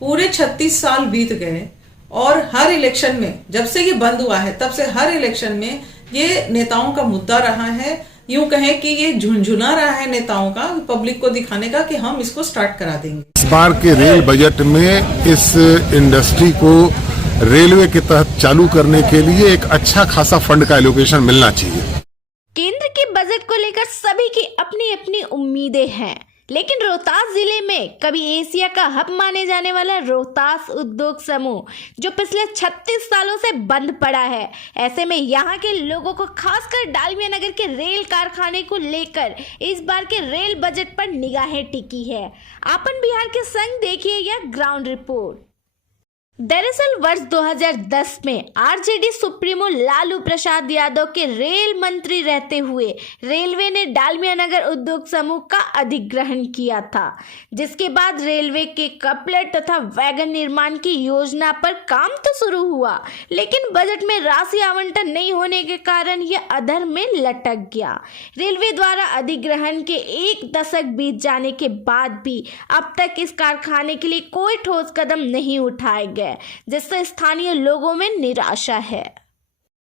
पूरे 36 साल बीत गए और हर इलेक्शन में, जब से ये बंद हुआ है तब से हर इलेक्शन में ये नेताओं का मुद्दा रहा है। यूं कहें कि ये झुंझुना रहा है नेताओं का, पब्लिक को दिखाने का कि हम इसको स्टार्ट करा देंगे। इस बार के रेल बजट में इस इंडस्ट्री को रेलवे के तहत चालू करने के लिए एक अच्छा खासा फंड का एलोकेशन मिलना चाहिए। केंद्र के बजट को लेकर सभी की अपनी अपनी उम्मीदें हैं, लेकिन रोहतास जिले में कभी एशिया का हब माने जाने वाला रोहतास उद्योग समूह जो पिछले 36 सालों से बंद पड़ा है, ऐसे में यहाँ के लोगों को खासकर डालमिया नगर के रेल कारखाने को लेकर इस बार के रेल बजट पर निगाहें टिकी है। आपन बिहार के संग देखिए यह ग्राउंड रिपोर्ट। दरअसल वर्ष 2010 में आरजेडी सुप्रीमो लालू प्रसाद यादव के रेल मंत्री रहते हुए रेलवे ने डालमिया नगर उद्योग समूह का अधिग्रहण किया था, जिसके बाद रेलवे के कपलर तथा वैगन निर्माण की योजना पर काम तो शुरू हुआ, लेकिन बजट में राशि आवंटन नहीं होने के कारण यह अधर में लटक गया। रेलवे द्वारा अधिग्रहण के 1 दशक बीत जाने के बाद भी अब तक इस कारखाने के लिए कोई ठोस कदम नहीं उठाए गए, जिससे स्थानीय लोगों में निराशा है।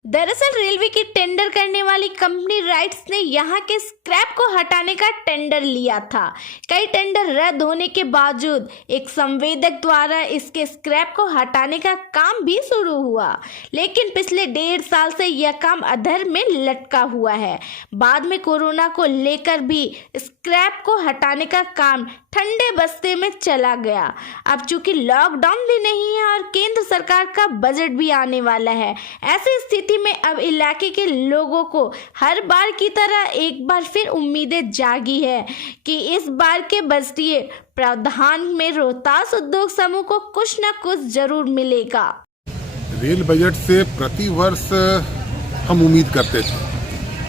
दरअसल रेलवे की टेंडर करने वाली कंपनी राइट्स ने यहां के स्क्रैप को हटाने का टेंडर लिया था। कई टेंडर रद्द होने के बावजूद एक संवेदक द्वारा इसके स्क्रैप को हटाने का काम भी शुरू हुआ, लेकिन पिछले 1.5 साल से यह काम अधर में लटका हुआ है। बाद में कोरोना को लेकर भी स्क्रैप को हटाने का काम ठंडे बस्ते में चला गया। अब चूंकि लॉकडाउन भी नहीं है और केंद्र सरकार का बजट भी आने वाला है, ऐसी स्थिति में अब इलाके के लोगों को हर बार की तरह एक बार फिर उम्मीदें जागी है कि इस बार के बजटीय प्रावधान में रोहतास उद्योग समूह को कुछ न कुछ जरूर मिलेगा। रेल बजट से प्रति वर्ष हम उम्मीद करते थे,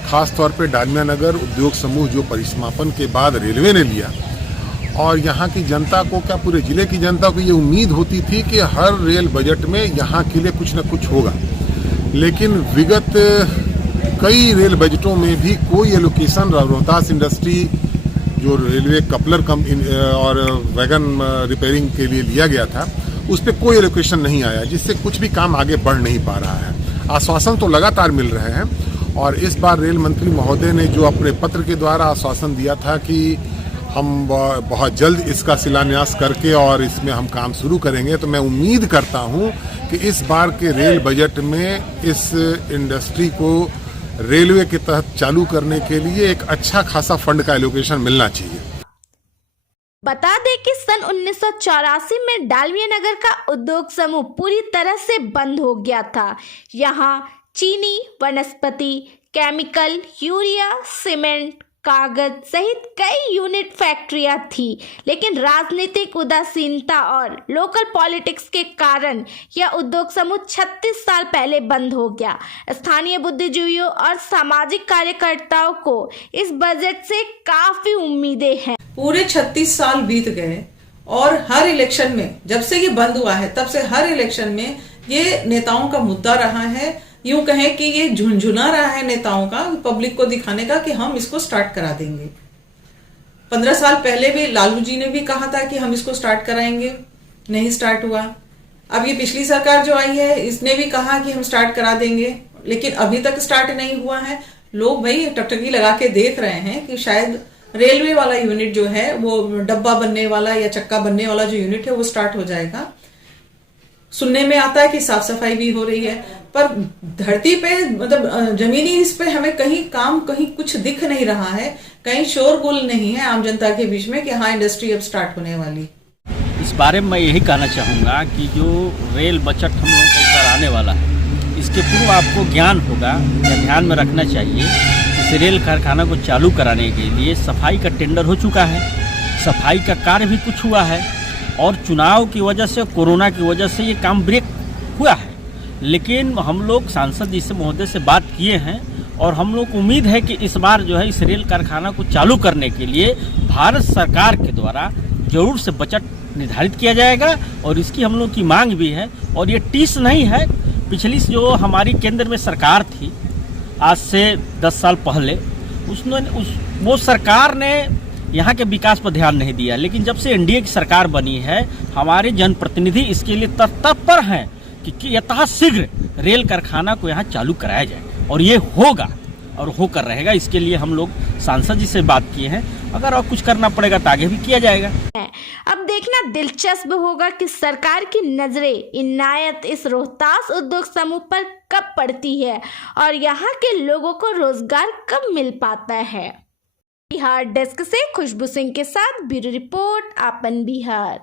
खास तौर पे डालमिया नगर उद्योग समूह जो परिसमापन के बाद रेलवे ने लिया, और यहाँ की जनता को, क्या पूरे जिले की जनता को ये उम्मीद होती थी कि हर रेल बजट में यहाँ के लिए कुछ न कुछ होगा। लेकिन विगत कई रेल बजटों में भी कोई एलोकेशन रोहतास इंडस्ट्री जो रेलवे कपलर और वैगन रिपेयरिंग के लिए लिया गया था, उस पर कोई एलोकेशन नहीं आया, जिससे कुछ भी काम आगे बढ़ नहीं पा रहा है। आश्वासन तो लगातार मिल रहे हैं, और इस बार रेल मंत्री महोदय ने जो अपने पत्र के द्वारा आश्वासन दिया था कि हम बहुत जल्द इसका शिलान्यास करके और इसमें हम काम शुरू करेंगे, तो मैं उम्मीद करता हूं कि इस बार के रेल बजट में इस इंडस्ट्री को रेलवे के तहत चालू करने के लिए एक अच्छा खासा फंड का एलोकेशन मिलना चाहिए। बता दें कि सन 1984 में डालमिया नगर का उद्योग समूह पूरी तरह से बंद हो गया था। यहाँ चीनी, वनस्पति, केमिकल, यूरिया, सीमेंट, कागज सहित कई यूनिट फैक्ट्रियां थी, लेकिन राजनीतिक उदासीनता और लोकल पॉलिटिक्स के कारण यह उद्योग समूह 36 साल पहले बंद हो गया। स्थानीय बुद्धिजीवियों और सामाजिक कार्यकर्ताओं को इस बजट से काफी उम्मीदें हैं। पूरे 36 साल बीत गए और हर इलेक्शन में, जब से ये बंद हुआ है तब से हर इलेक्शन में ये नेताओं का मुद्दा रहा है। यूं कहें कि ये झुंझुना रहा है नेताओं का, पब्लिक को दिखाने का कि हम इसको स्टार्ट करा देंगे। 15 साल पहले भी लालू जी ने भी कहा था कि हम इसको स्टार्ट कराएंगे, नहीं स्टार्ट हुआ। अब ये पिछली सरकार जो आई है, इसने भी कहा कि हम स्टार्ट करा देंगे, लेकिन अभी तक स्टार्ट नहीं हुआ है। लोग भाई टकटकी लगा के देख रहे हैं कि शायद रेलवे वाला यूनिट जो है, वो डब्बा बनने वाला या चक्का बनने वाला जो यूनिट है वो स्टार्ट हो जाएगा। सुनने में आता है कि साफ सफाई भी हो रही है, पर धरती पे, मतलब जमीनी इस पे हमें कहीं काम, कहीं कुछ दिख नहीं रहा है, कहीं शोरगुल नहीं है आम जनता के बीच में कि हाँ इंडस्ट्री अब स्टार्ट होने वाली। इस बारे में मैं यही कहना चाहूँगा कि जो रेल बजट हम लोगों को इस बार आने वाला है, इसके पूर्व आपको ज्ञान होगा या ध्यान में रखना चाहिए, इस रेल कारखाना को चालू कराने के लिए सफाई का टेंडर हो चुका है, सफाई का कार्य भी कुछ हुआ है, और चुनाव की वजह से, कोरोना की वजह से ये काम ब्रेक हुआ है। लेकिन हम लोग सांसद जी से, महोदय से बात किए हैं, और हम लोग को उम्मीद है कि इस बार जो है इस रेल कारखाना को चालू करने के लिए भारत सरकार के द्वारा जरूर से बजट निर्धारित किया जाएगा, और इसकी हम लोग की मांग भी है। और ये टीस नहीं है, पिछली जो हमारी केंद्र में सरकार थी आज से 10 साल पहले, वो सरकार ने यहाँ के विकास पर ध्यान नहीं दिया। लेकिन जब से एनडीए की सरकार बनी है, हमारे जनप्रतिनिधि इसके लिए तत्पर हैं कि यथाशीघ्र रेल कारखाना को यहाँ चालू कराया जाए, और ये होगा और होकर रहेगा। इसके लिए हम लोग सांसद जी से बात किए हैं, अगर और कुछ करना पड़ेगा तो आगे भी किया जाएगा। अब देखना दिलचस्प होगा कि सरकार की नजरें इनायत इस रोहतास उद्योग समूह पर कब पड़ती है और यहाँ के लोगों को रोजगार कब मिल पाता है। बिहार डेस्क से खुशबू सिंह के साथ ब्यूरो रिपोर्ट, आपन बिहार।